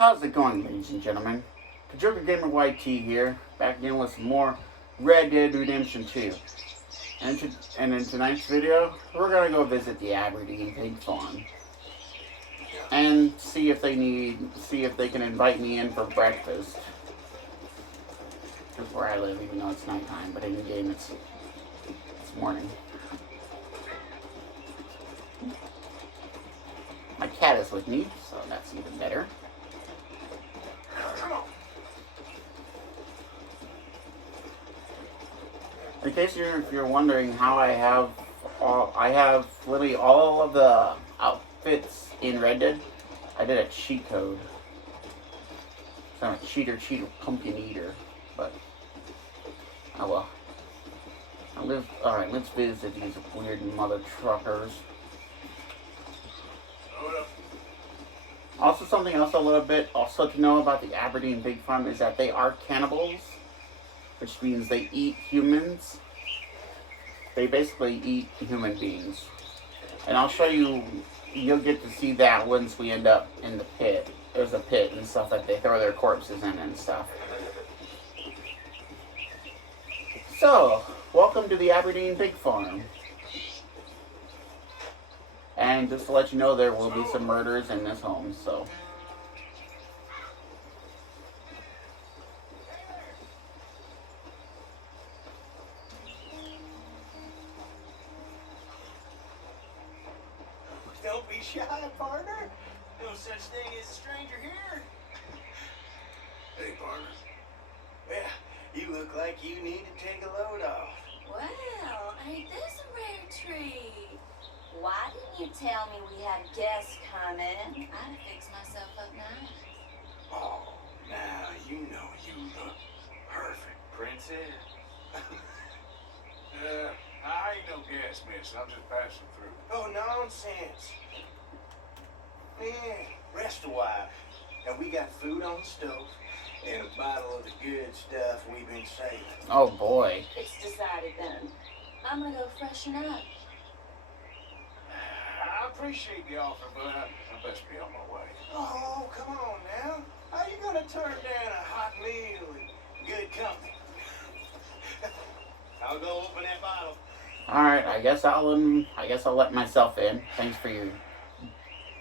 How's it going, ladies and gentlemen? Kajoka Gamer YT here, back again with some more Red Dead Redemption 2. And in tonight's video, we're gonna go visit the Aberdeen pig farm and see if they can invite me in for breakfast. Because where I live, even though it's nighttime, but in the game it's morning. My cat is with me, so that's even better. In case you're wondering how I have literally all of the outfits in Red Dead. I did a cheat code. It's not a cheater, pumpkin eater, but oh well. Alright, let's visit these weird mother truckers. Also, something else a little bit also to know about the Aberdeen pig farm is that they are cannibals, which means they eat humans. They basically eat human beings. And I'll show you, you'll get to see that once we end up in the pit. There's a pit and stuff that they throw their corpses in and stuff. So, welcome to the Aberdeen pig farm. And just to let you know, there will be some murders in this home, so. Don't be shy, partner. No such thing as a stranger here. Hey, partner. Well, you look like you need to take a load off. Well, ain't this a rare treat? Why didn't you tell me we had guests coming? I'd have fixed myself up nice. Oh, now you know you look perfect, princess. I ain't no guest, miss. I'm just passing through. Oh, nonsense. Man, rest a while. And we got food on the stove and a bottle of the good stuff we've been saving. Oh boy. It's decided then. I'm gonna go freshen up. I appreciate the offer, but I best be on my way. Oh, come on now. How you gonna turn down a hot meal and good company? I'll go open that bottle. Alright, I guess I'll let myself in. Thanks for your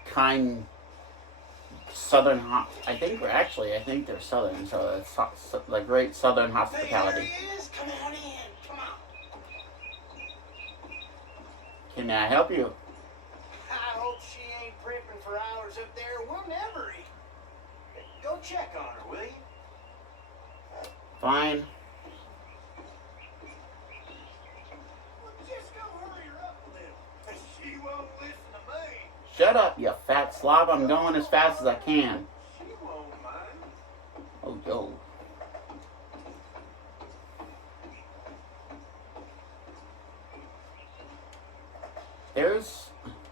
kind southern I think they're southern, so it's like great southern hospitality. There he is. Come on in. Come on. Can I help you? I hope she ain't primping for hours up there. We'll never eat. Go check on her, will you? Fine. Well, just go hurry her up a little. She won't listen to me. Shut up, you fat slob. I'm going as fast as I can. She won't mind. Oh, yo. There's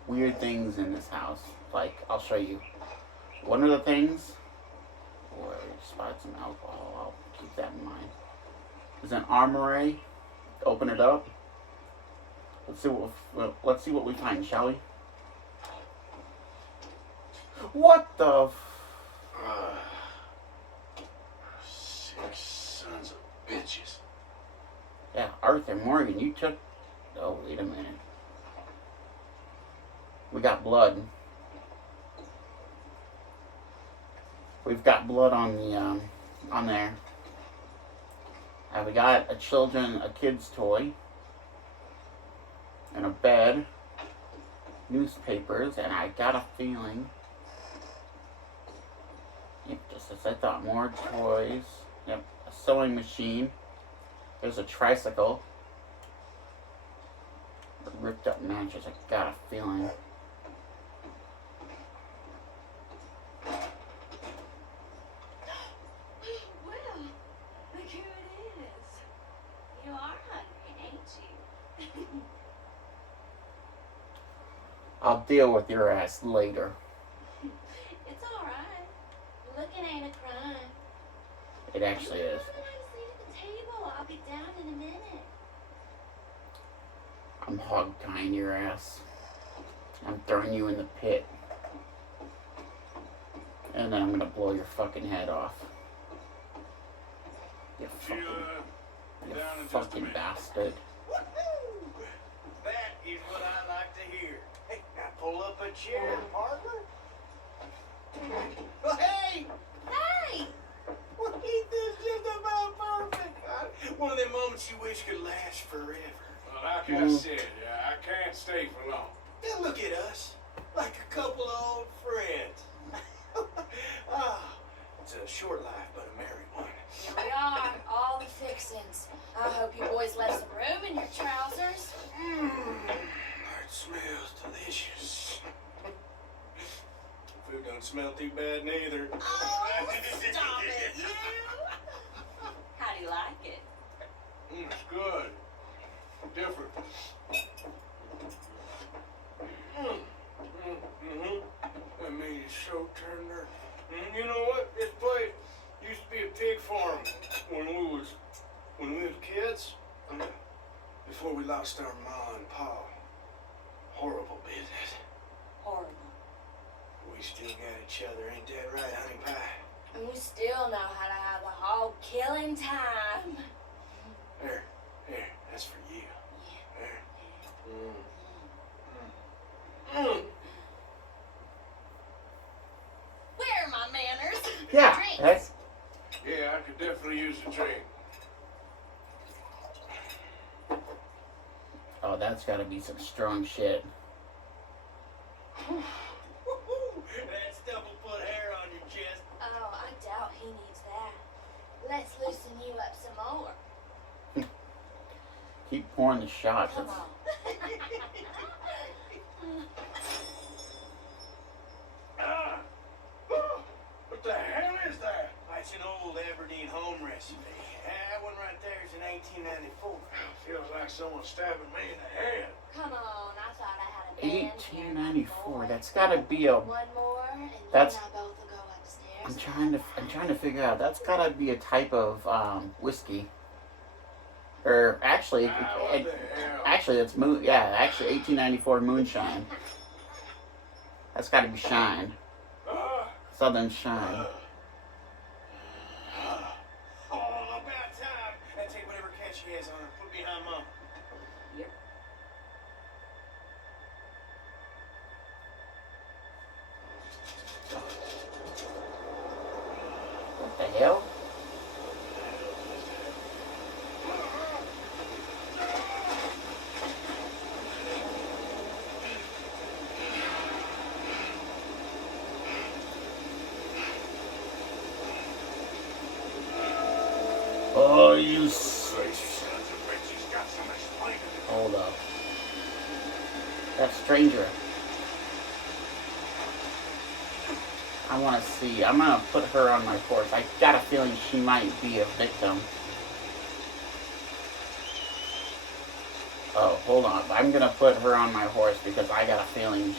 weird things in this house. Like, I'll show you. One of the things... Boy, I spotted some alcohol. I'll keep that in mind. There's an armory. Open it up. Let's see what we find, shall we? What the Six sons of bitches. Yeah, Arthur Morgan, you took... Oh, wait a minute. We got blood. We've got blood on the, on there. We got a kid's toy. And a bed. Newspapers, and I got a feeling... Yep, just as I thought. More toys. Yep, a sewing machine. There's a tricycle. A ripped up mattress. I got a feeling. Well, look who it is. You are hungry, ain't you? I'll deal with your ass later. It's alright. Looking ain't a crime. It actually is. Have a nice seat at the table. I'll be down in a minute. I'm hog tying your ass. I'm throwing you in the pit. And then I'm gonna blow your fucking head off. You fucking, you down in just a fucking minute. bastard. Woohoo! That is what I like to hear. Hey, now pull up a chair, partner. Well, hey! Hey! Well, ain't this just about perfect? One of them moments you wish could last forever. Well, like I said, I can't stay for long. Now look at us, like a couple of old friends. It's a short life, but a merry one. Here we are, all the fixings. I hope you boys left some room in your trousers. It smells delicious. Food don't smell too bad neither. Oh, stop it, you! How do you like it? It's good. Different. That meat is so tender. You know what? This place used to be a pig farm when we was kids. Before we lost our ma and pa. Horrible business. Horrible. We still got each other, ain't that right, honey pie? And we still know how to have a hog killing time. Here, that's for you. There. Where are my manners? Yeah, Drinks. that's, Yeah, I could definitely use a drink. oh, that's gotta be some strong shit. Woohoo! That stuff will put hair on your chest. Oh, I doubt he needs that. Let's loosen you up some more. Keep pouring the shots. Come It's- on. What the hell is that? That's an old Aberdeen home recipe. That one right there is in 1894. Feels like someone stabbing me in the head. Come on, I thought I had a band here, my 1894. boy. That's gotta be a. One more, and That's- you and I both will go upstairs. I'm trying to figure out. That's gotta be a type of whiskey. Or actually, What the hell? actually that's moon. Yeah, actually 1894 moonshine. That's gotta be shine. Southern shine. Oh, about time. And take whatever catch he has on her. Put behind Mom. Yep. What the hell? Oh, you. Hold up. That stranger. I want to see. I'm going to put her on my horse. I got a feeling she might be a victim. Oh, hold on. I'm going to put her on my horse because I got a feeling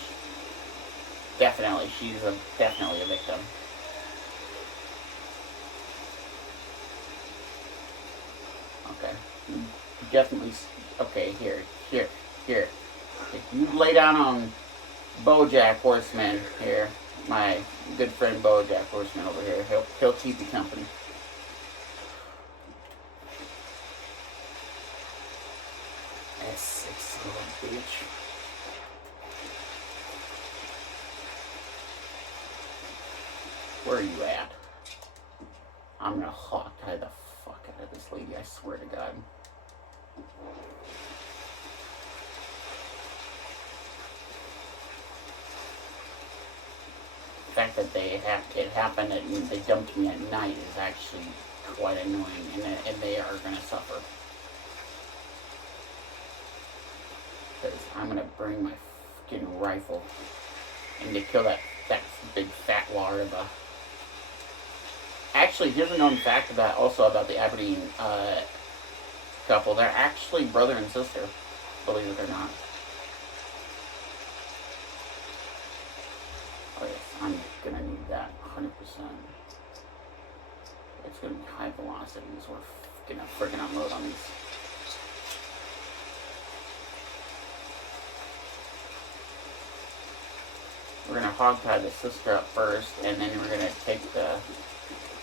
she's definitely a victim. Okay. Definitely. Okay, here. If you lay down on BoJack Horseman here, my good friend BoJack Horseman over here, he'll keep you company. That sexy little bitch. Where are you at? I'm gonna hawk tie the fuck out of this lady, I swear to God. The fact that it happened and they dumped me at night is actually quite annoying, and they are gonna suffer. Because I'm gonna bring my fucking rifle and to kill that big fat larva. Actually, here's a known fact about the Aberdeen couple. They're actually brother and sister, believe it or not. Oh yes, I'm gonna need that 100%. It's gonna be high velocity, so we're gonna freaking unload on these. We're gonna hogtie the sister up first, and then we're gonna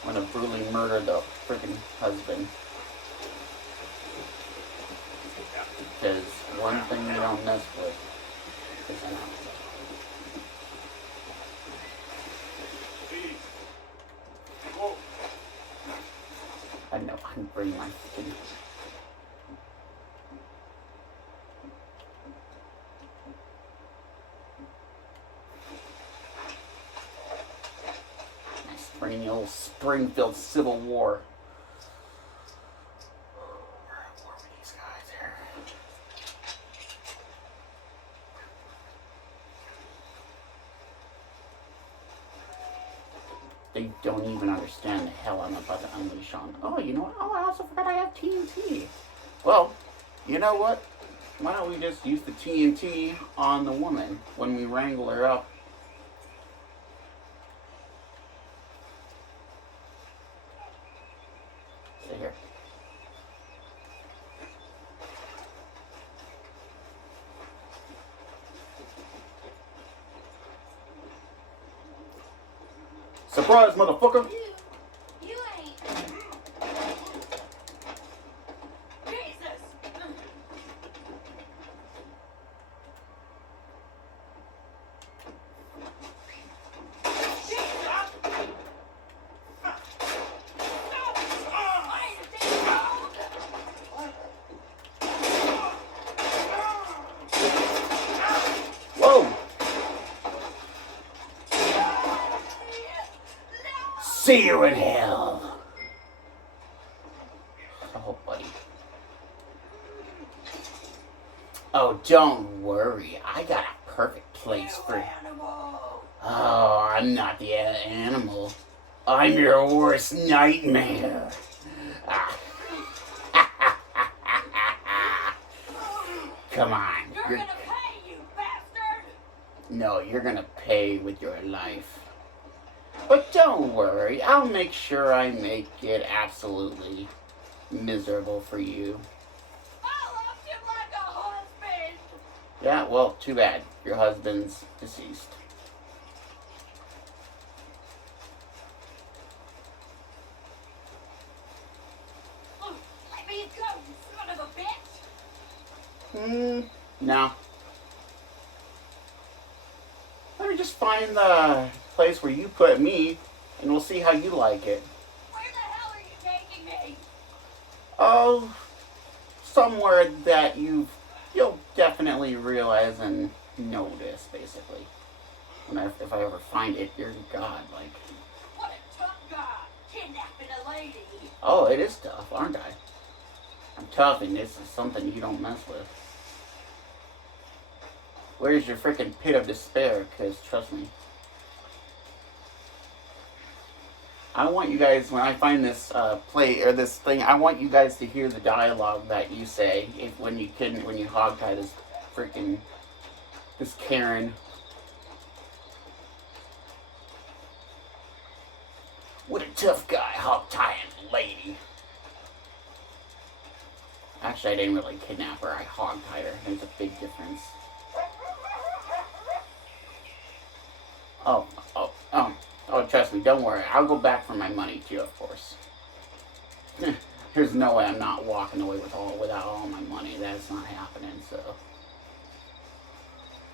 I'm gonna brutally murder the freaking husband. Because one thing you don't mess with is an apple. I know, I can bring my freaking... Bringing the old Springfield Civil War. Where were these guys here? They don't even understand the hell I'm about to unleash on. Oh, you know what? Oh, I also forgot I have TNT. Well, you know what? Why don't we just use the TNT on the woman when we wrangle her up? Stay here. Surprise, motherfucker! You ain't. Jesus! Whoa! See you in hell! Oh, buddy. Oh, don't worry. I got a perfect place for you. Oh, I'm not the animal. I'm your worst nightmare. Ah. Come on. You're gonna pay, you bastard! No, you're gonna pay with your life. But don't worry, I'll make sure I make it absolutely miserable for you. I loved him like a husband! Yeah, well, too bad. Your husband's deceased. Let me go, you son of a bitch! No. Let me just find the place where you put me, and we'll see how you like it. Where the hell are you taking me? Oh, somewhere that you'll definitely realize and notice, basically. If I ever find it, you're God, like. What a tough guy, kidnapping a lady. Oh, it is tough, aren't I? I'm tough, and this is something you don't mess with. Where's your freaking pit of despair? Because, trust me. I want you guys, when I find this this thing, I want you guys to hear the dialogue that you say when you hogtie this freaking, this Karen. What a tough guy hogtying lady. Actually, I didn't really kidnap her, I hogtied her. There's a big difference. Oh, trust me, don't worry. I'll go back for my money too, of course. There's no way I'm not walking away without all my money. That's not happening, so.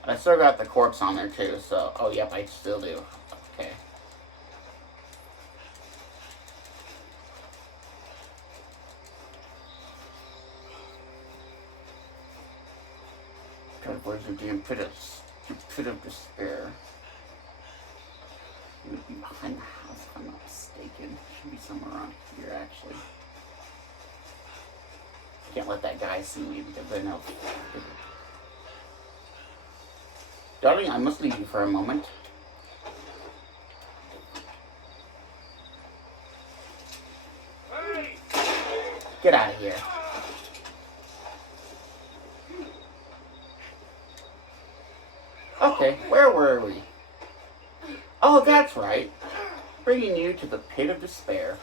I still got the corpse on there too, so. Oh, yep, I still do. Okay. God, where's your damn pit of despair? It would be behind the house if I'm not mistaken. It should be somewhere around here, actually. Can't let that guy see me because I know. Darling, I must leave you for a moment. Hey! Get out of here. Okay, where were we? Oh, that's right. Bringing you to the pit of despair.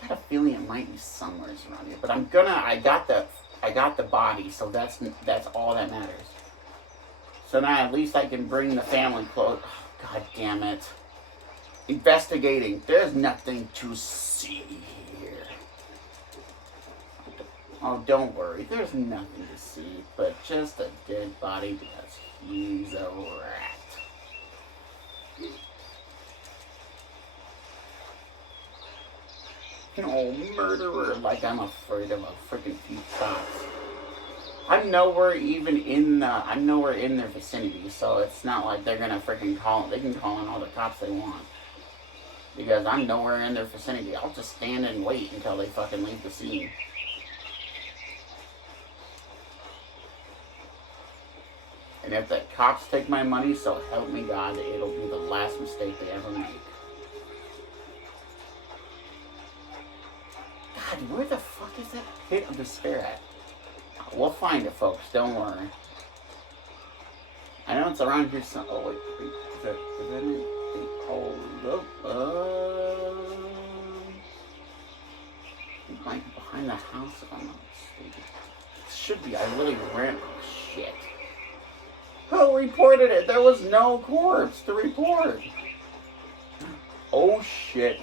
Got a feeling it might be somewhere around here, but I got the I got the body, so that's all that matters. So now at least I can bring the family close. Oh, God damn it. Investigating. There's nothing to see here. Oh, don't worry. There's nothing to see, but just a dead body because he's a rat. Oh, murderer, like I'm afraid of a freaking few cops. I'm nowhere in their vicinity, so it's not like they're gonna freaking they can call in all the cops they want. Because I'm nowhere in their vicinity. I'll just stand and wait until they fucking leave the scene. And if the cops take my money, so help me God, it'll be the last mistake they ever make. God, where the fuck is that pit of despair at? We'll find it, folks. Don't worry. I know it's around here. Oh wait, is that it? Oh look, like behind the house, if I'm not mistaken. It should be. I really ran. Oh shit. Who reported it? There was no corpse to report. Oh shit.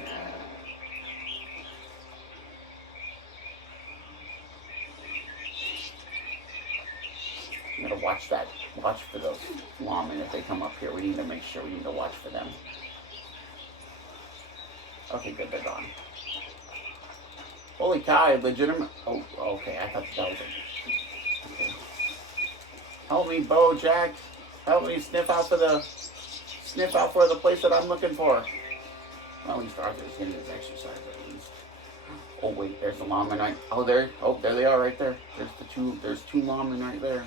I'm gonna watch for those lawmen if they come up here. We need to make sure we need to watch for them. Okay, good, they're gone. Holy cow, legitimate. Oh, okay, I thought that was it. Okay. Help me, Bojack. Help me sniff out for the place that I'm looking for. Well, at least Arthur's getting his exercise at least. Oh wait, there's the lawman right. Oh there they are right there. There's two lawmen right there.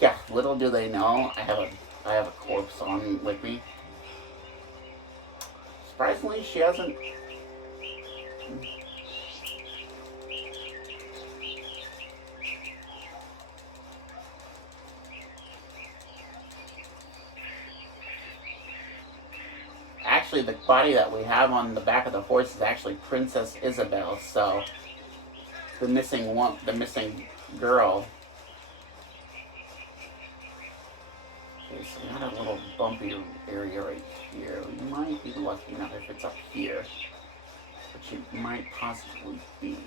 Yeah, little do they know, I have a corpse on with me. Surprisingly, she hasn't. Actually, the body that we have on the back of the horse is actually Princess Isabel. So the missing girl. Okay, so we got a little bumpy area right here. We might be lucky enough if it's up here, which it might possibly be.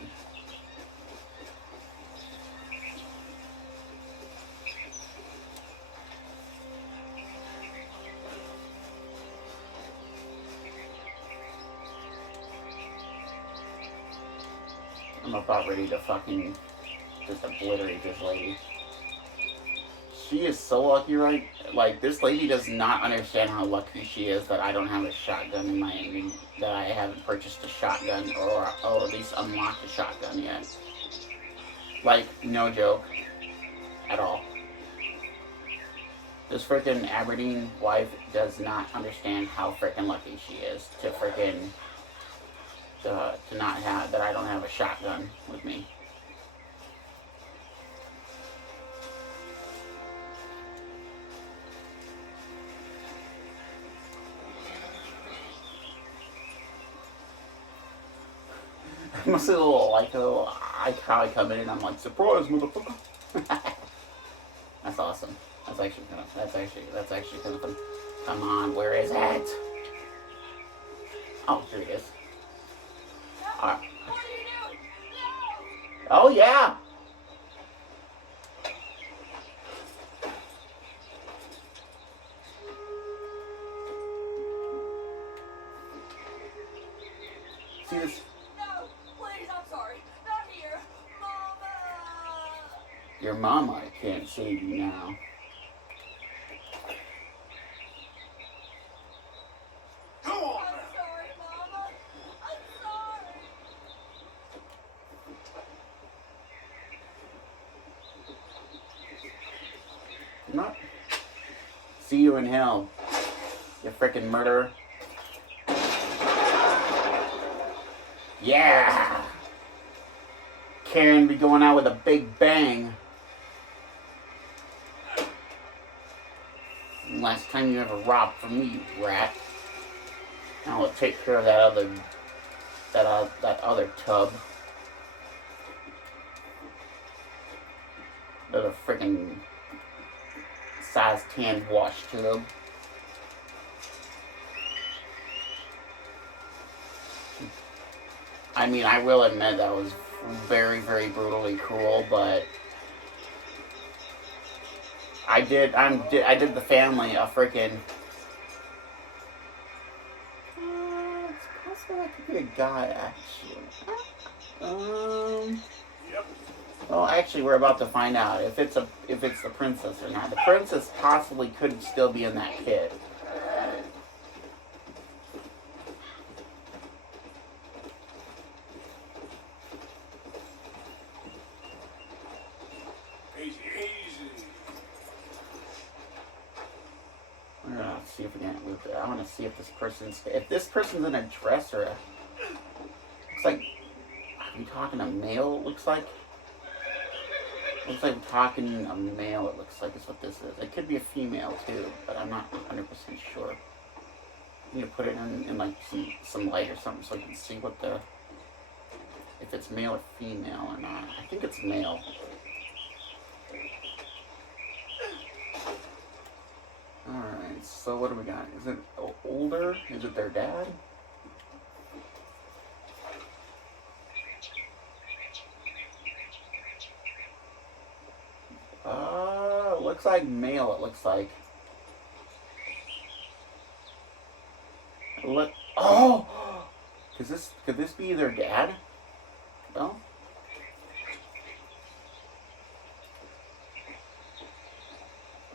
I'm about ready to fucking just obliterate this lady. She is so lucky, right? Like, this lady does not understand how lucky she is that I don't have a shotgun in my enemy, that I haven't purchased a shotgun or at least unlocked a shotgun yet. Like, no joke at all. This freaking Aberdeen wife does not understand how freaking lucky she is to freaking to not have that I don't have a shotgun with me. I must have a little how I come in and I'm like, surprise, motherfucker. That's awesome. That's actually kind of fun. Come on, where is it? Oh, here it is. What are you doing? No! Oh yeah. See this? No! Please, I'm sorry. Not here. Mama! Your mama can't save you now. Go on! I'm sorry, Mama. I'm sorry. Not. See you in hell, you frickin' murderer. Yeah! Karen be going out with a big bang. Last time you ever robbed from me, you rat. Now I'll take care of that other tub. freaking size tan wash tub. I mean, I will admit that was very, very brutally cruel, but I did the family a freaking. It's possible that could be a guy, actually. Yep. Well, actually, we're about to find out if it's the princess or not. The princess possibly could still be in that pit. Easy, easy. We're gonna see if we can. I want to see if this person's in a dress or a. Looks like. Are we talking a male? It looks like. Looks like we're talking a male. It looks like is what this is. It could be a female too, but I'm not 100% sure. I need to put it in like some light or something so I can see what the. If it's male or female or not. I think it's male. Alright, so what do we got? Is it older? Is it their dad? Looks like male, it looks like. Look. Oh! Could this be their dad? No?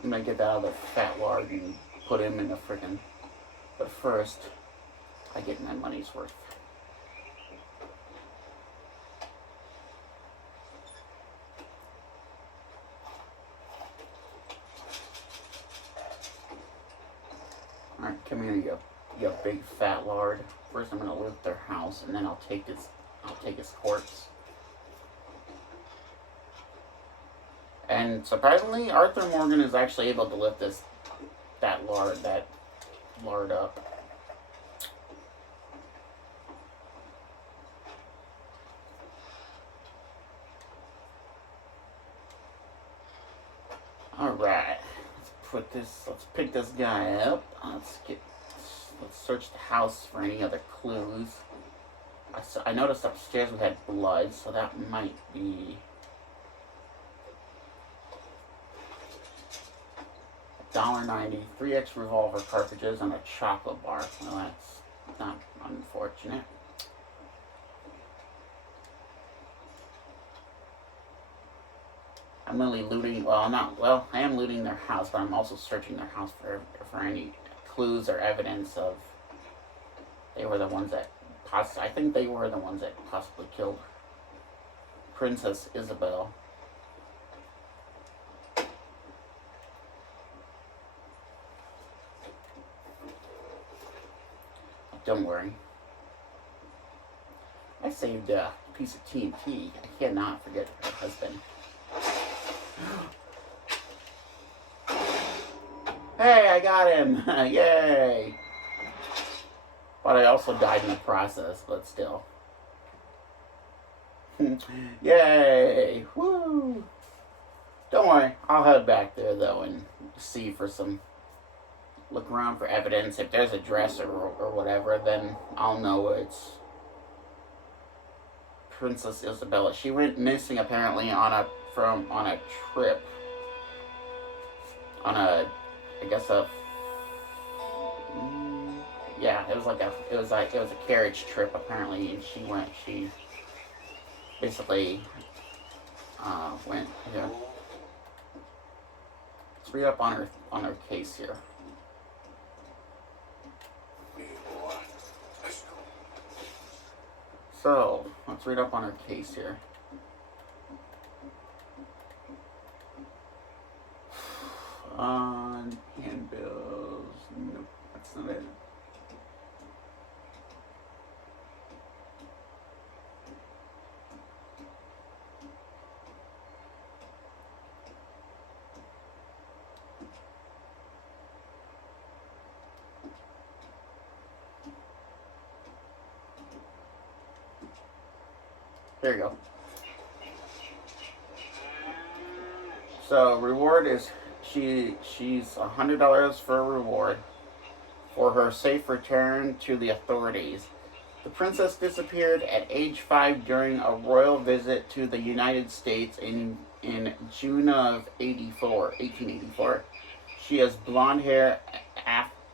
I'm gonna get that out of the fat lard and put him in the frickin'. But first, I get my money's worth. Alright, come here, you big fat lard. First, I'm gonna loot their house, and then I'll take his corpse. And surprisingly, Arthur Morgan is actually able to lift that lard up. Alright. Let's pick this guy up. Let's search the house for any other clues. I noticed upstairs we had blood, so that might be $1.90, 3X revolver cartridges, and a chocolate bar. Well, that's not unfortunate. I'm really looting. I am looting their house, but I'm also searching their house for any clues or evidence of they were the ones that I think they were the ones that possibly killed Princess Isabel. Don't worry. I saved a piece of TNT. I cannot forget her husband. Hey, I got him! Yay! But I also died in the process, but still. Yay! Woo! Don't worry, I'll head back there though and see for some. Look around for evidence. If there's a dress or whatever, then I'll know it's Princess Isabella. She went missing apparently on a trip. It was a carriage trip apparently, and she basically went here. Let's read up on her case here. So, let's read up on her case here. Handbills. Nope, that's not it. There you go. So reward is she's $100 for a reward for her safe return to the authorities. The princess disappeared at age 5 during a royal visit to the United States in June of 1884. She has blonde hair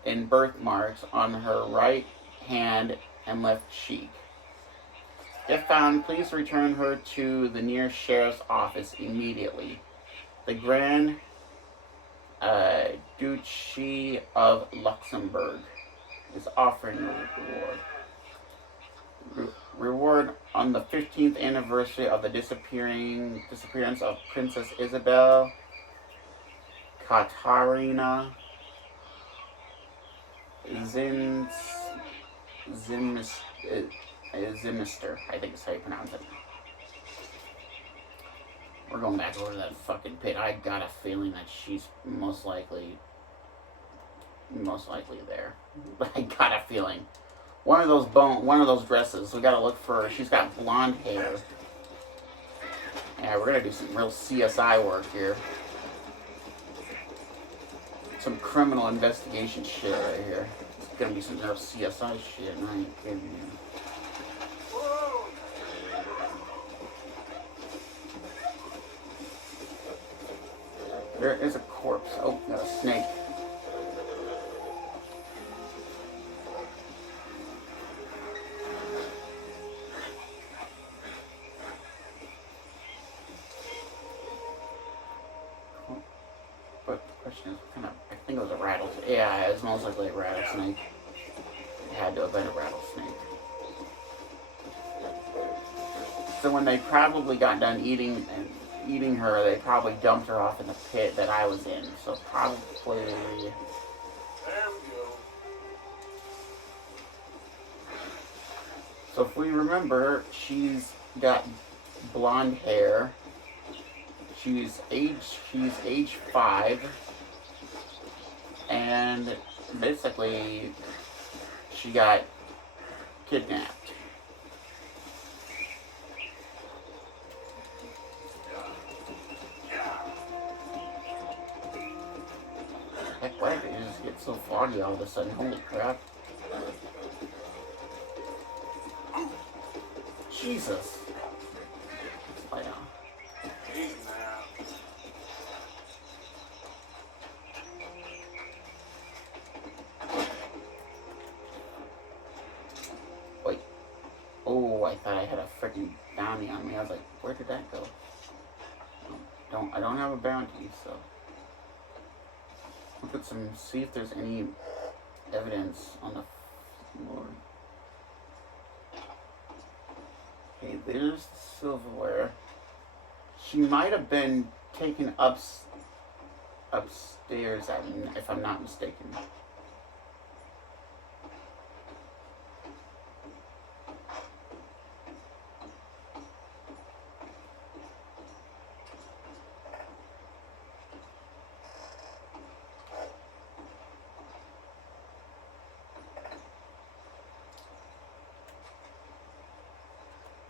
and birthmarks on her right hand and left cheek. If found, please return her to the nearest sheriff's office immediately. The Grand Duchy of Luxembourg is offering a reward. Reward on the 15th anniversary of the disappearance of Princess Isabel Katarina Zimister, I think is how you pronounce it. We're going back over to that fucking pit. I got a feeling that she's most likely there. I got a feeling. One of those dresses. We gotta look for her. She's got blonde hair. Yeah, we're gonna do some real CSI work here. Some criminal investigation shit right here. It's gonna be some real CSI shit, and I ain't kidding you. There is a corpse. Oh, got a snake. But the question is, I think it was a rattlesnake. Yeah, it was most likely a rattlesnake. It had to have been a rattlesnake. So when they probably got done eating her, they probably dumped her off in the pit that I was in. So probably. There we go. So if we remember, she's got blonde hair. She's age 5, and basically she got kidnapped. Heck, why did it just get so foggy all of a sudden? Holy crap. Jesus. Lie down. Easy now. Wait. Oh, I thought I had a freaking bounty on me. I was like, where did that go? I don't have a bounty, so. Look at see if there's any evidence on the floor. Okay, there's the silverware. She might have been taken upstairs, if I'm not mistaken.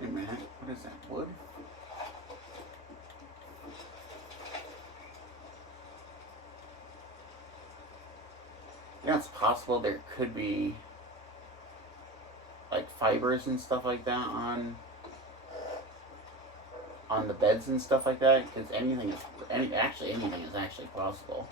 Wait a minute, what is that, wood? Yeah, it's possible there could be like fibers and stuff like that on the beds and stuff like that, because anything is actually possible.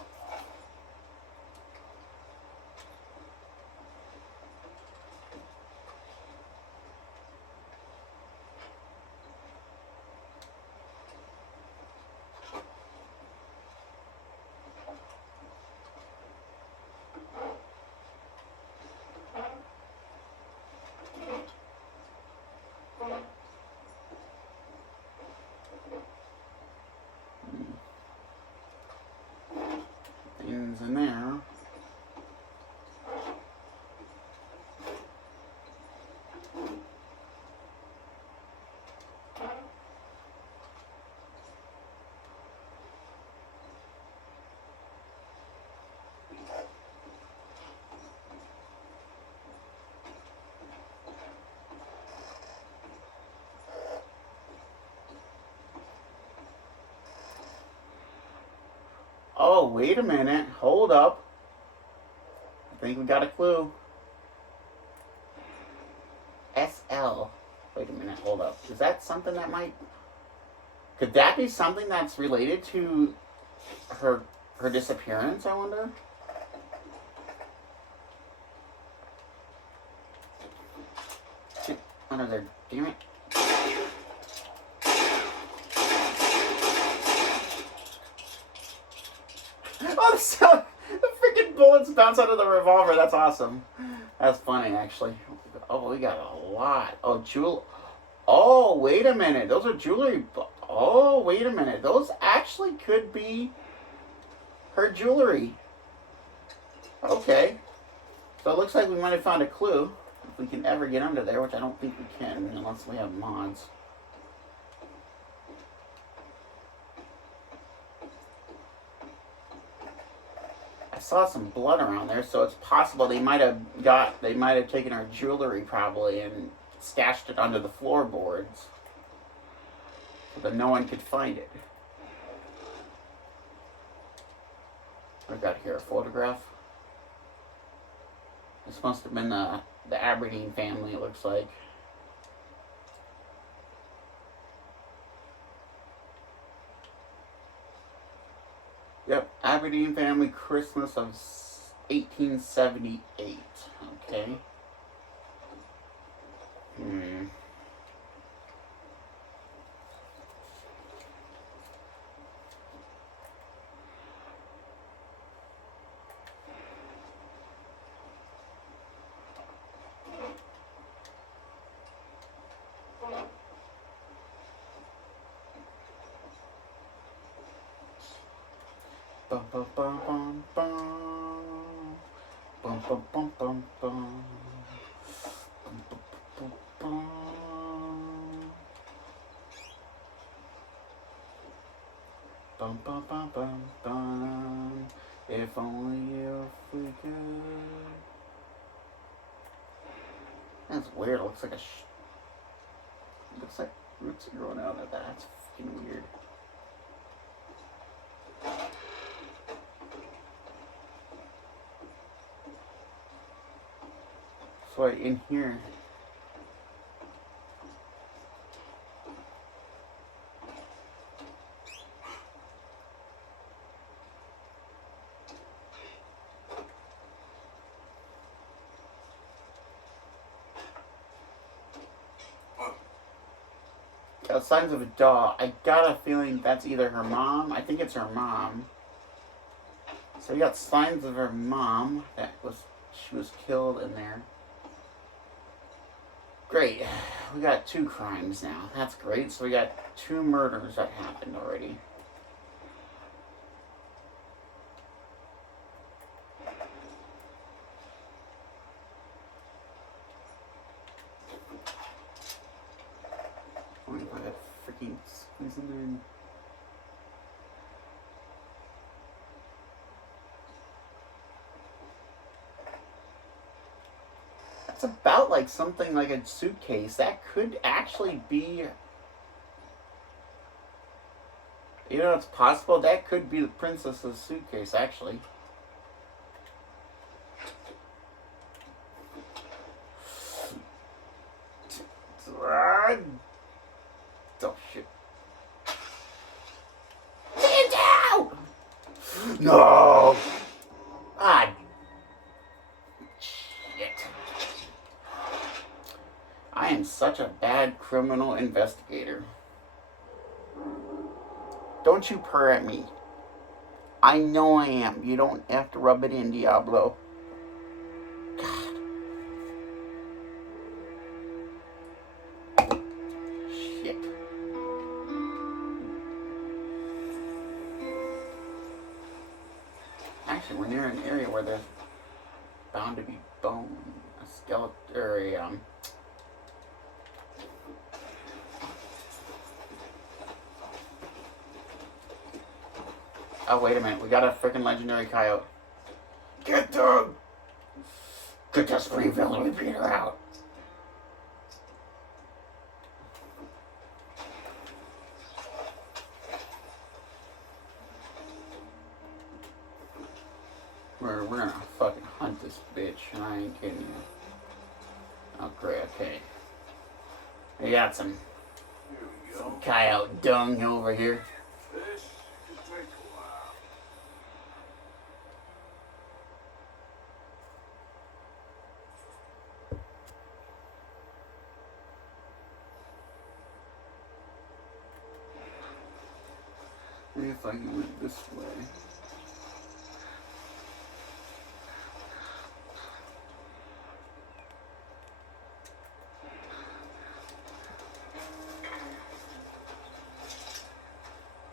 Oh, wait a minute. Hold up. I think we got a clue. SL. Wait a minute. Hold up. Is that something that might... Could that be something that's related to her disappearance, I wonder? Shit, under there. Damn it. Oh, the freaking bullets bounce out of the revolver. That's awesome. That's funny, actually. Oh, we got a lot. Oh, Oh, wait a minute. Those are jewelry. Oh, wait a minute. Those actually could be her jewelry. Okay. So it looks like we might have found a clue. If we can ever get under there, which I don't think we can unless we have mods. I saw some blood around there, so it's possible they might have taken our jewelry probably and stashed it under the floorboards so that no one could find it. I've got here a photograph. This must have been the Aberdeen family, it looks like. Yep, Aberdeen family, Christmas of 1878. Okay. Bum bum bum bum bum. Bum bum bum bum bum. Bum bum bum bum. Bum bum bum bum bum. If only if we could. That's weird. It looks like looks like roots are growing out of that. That's fucking weird. So in here. Signs of a doll. I got a feeling that's either her mom. I think it's her mom. So we got signs of her mom. She was killed in there. Great. We got 2 crimes now. That's great. So we got 2 murders that happened already. That's about like something like a suitcase. That could actually be... You know, it's possible that could be the princess's suitcase, actually. Oh, shit. Stand down! No! Ah, shit. I am such a bad criminal investigator. Don't you purr at me. I know I am. You don't have to rub it in, Diablo. God. Shit. Actually, we're near an area where there's bound to be bone. A skeleton, or a, Oh, wait a minute. We got a freaking legendary coyote. Get them! Get the Springfield repeater out. We're gonna fucking hunt this bitch, and I ain't kidding you. Oh great, okay. We got some coyote dung over here. This could take a while. Maybe if I went this way.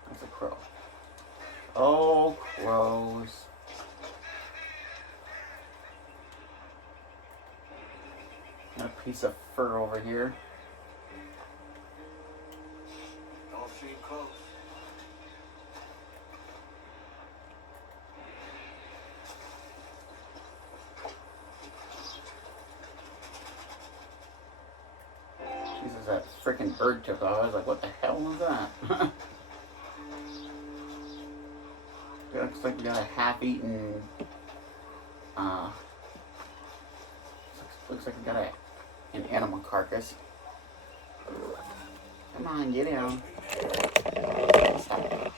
That's a crow. Oh, crows. Got a piece of fur over here. Don't seem close. Jesus, that freaking bird took off. I was like, what the hell was that? Looks like we got a half-eaten, looks like we got an animal carcass. Come on, get down. Stop.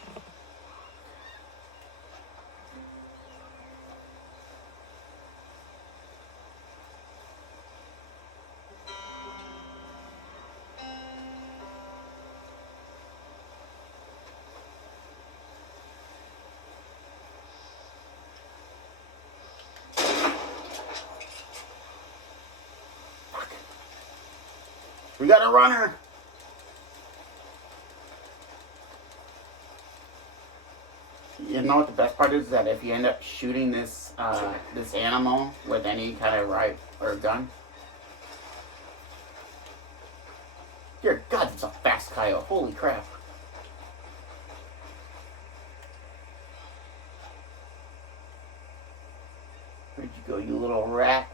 We got a runner. You know what the best part is? That if you end up shooting this this animal with any kind of rifle or gun, dear God, it's a fast coyote. Holy crap! Where'd you go, you little rat?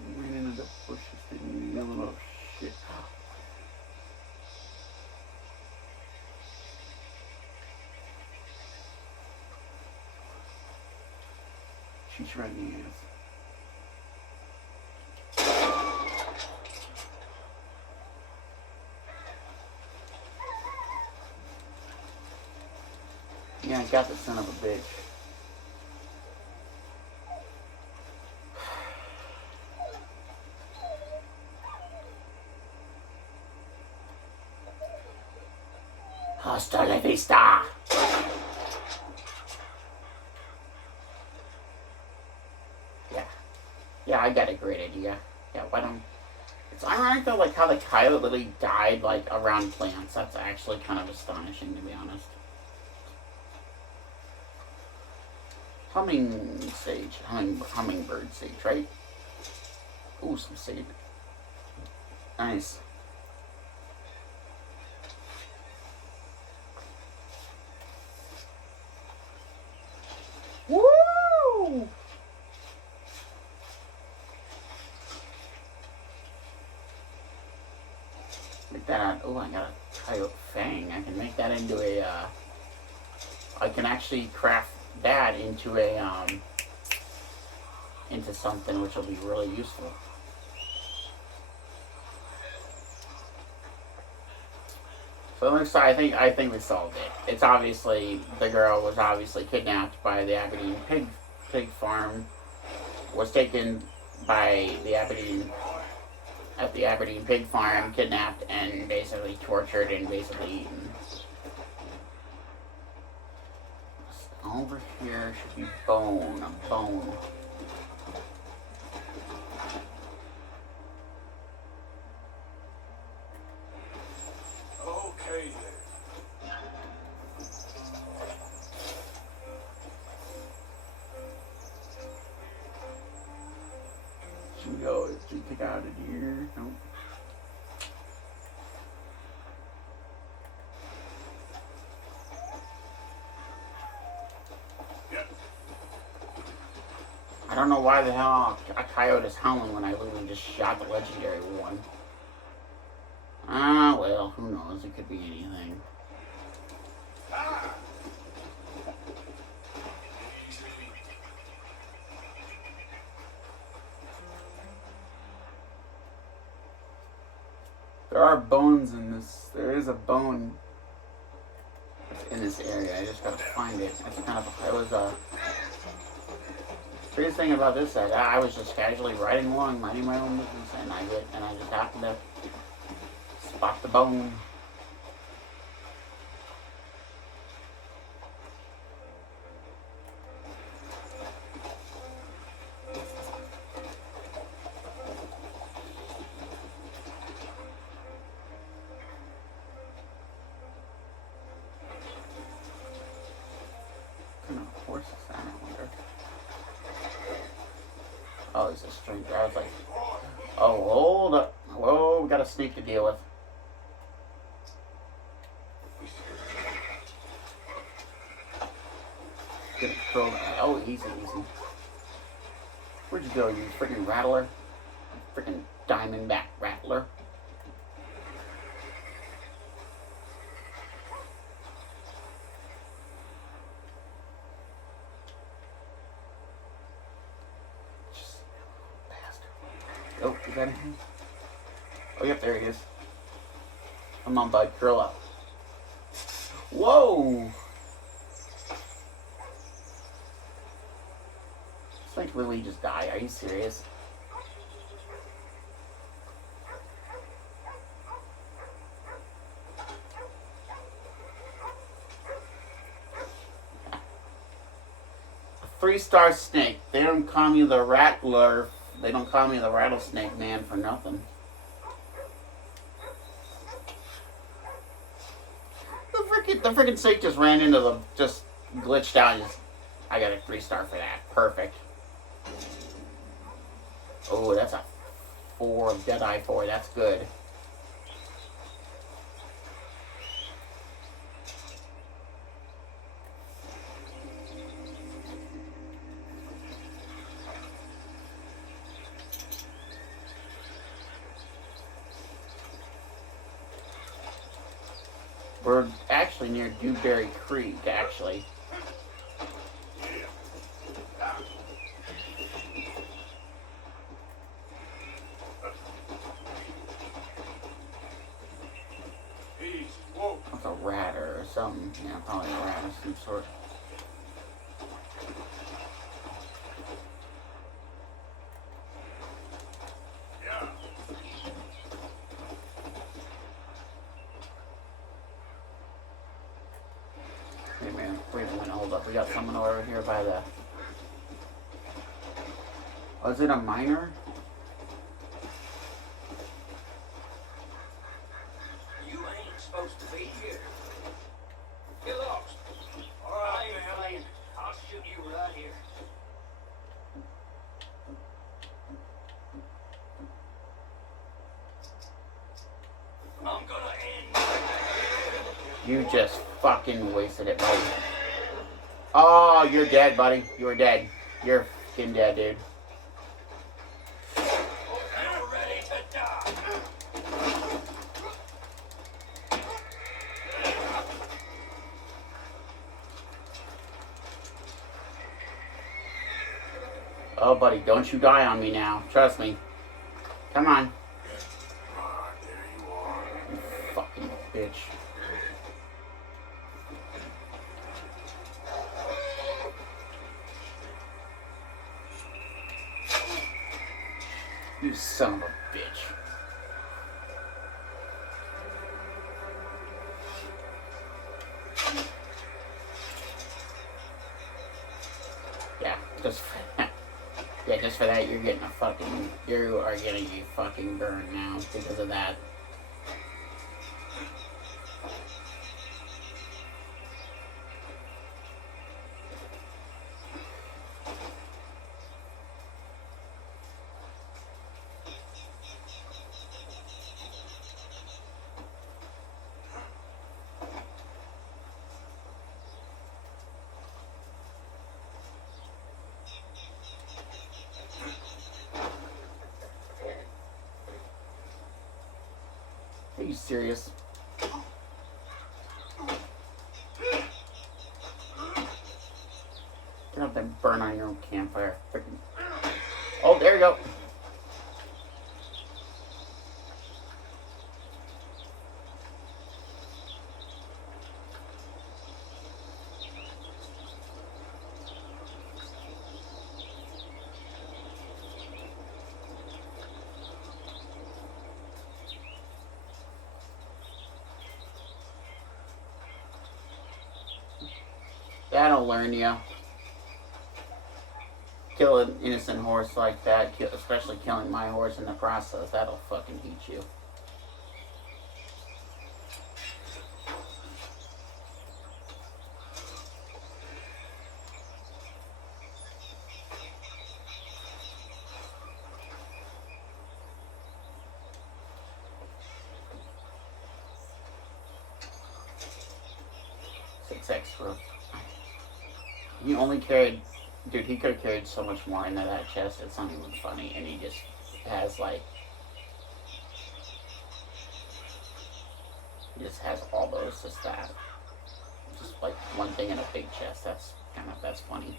You ran into the bushes, didn't you, you little shit? Shoot you right in the ass. Yeah, I got the son of a bitch. Hasta la vista! Yeah, I got a great idea. Yeah, why don't... It's ironic though, like how the coyote literally died like around plants. That's actually kind of astonishing, to be honest. Hummingbird sage, right? Ooh, some sage. Nice. Woo! Make that. Oh, I got a coyote fang. I can make that into a. I can actually craft that into a into something which will be really useful. So next time, I think we solved it. It's obviously the girl was obviously kidnapped by the Aberdeen pig farm, was taken by the Aberdeen pig farm, kidnapped and basically tortured and basically eaten. Over here should be a bone. Okay then. Should we go? Should we pick out a deer? Nope. I don't know why the hell a coyote is howling when I literally just shot the legendary one. Ah, well, who knows? It could be anything. There are bones in this. There is a bone in this area. I just gotta find it. That's kind of. It was a. Crazy thing about this that I was just casually riding along, minding my own business, and I just happened to spot the bone. Oh, he's a stranger. I was like, oh, hold up. Whoa, we got a snake to deal with. Get it curled. Oh, easy. Where'd you go, you freaking rattler? Freaking diamondback rattler. Oh, is that him? Oh, yep, there he is. Come on, bud, curl up. Whoa! It's like Lily just died. Are you serious? A 3-star snake. They don't call me the rattler. They don't call me the rattlesnake man for nothing. The freaking snake just ran into the, just glitched out. I got a 3-star for that. Perfect. Oh, that's a 4, Deadeye 4. That's good. We're actually near Dewberry Creek, actually. That's a rat or something. Yeah, probably a rat of some sort. Wait a minute, hold up. We got someone over here by the... Oh, is it a miner? You ain't supposed to be here. Get lost. All right, I ain't playing. I'll shoot you right here. I'm gonna end you. You just fucking wasted it, buddy. Oh, you're dead, buddy. You're dead. You're fucking dead, dude. You're ready to die. Oh, buddy, don't you die on me now. Trust me. Come on. There you are. You fucking bitch. You son of a bitch. Yeah, just for that. Yeah, just for that, you're getting a fucking... You are getting a fucking burn now because of that. Are you serious? Get up there and burn on your own campfire. Freaking... Oh, there you go. That'll learn you. Kill an innocent horse like that, especially killing my horse in the process, that'll fucking teach you. Extra. He only carried, dude, he could have carried so much more into that chest, it's not even funny, and he just has like, he just has all those, just that. Just like one thing in a big chest, that's funny.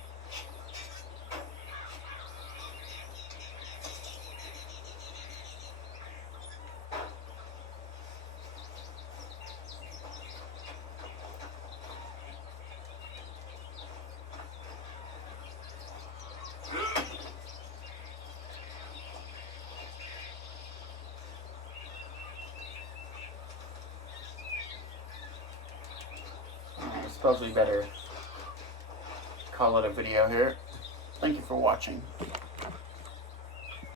I suppose we better call it a video here. Thank you for watching.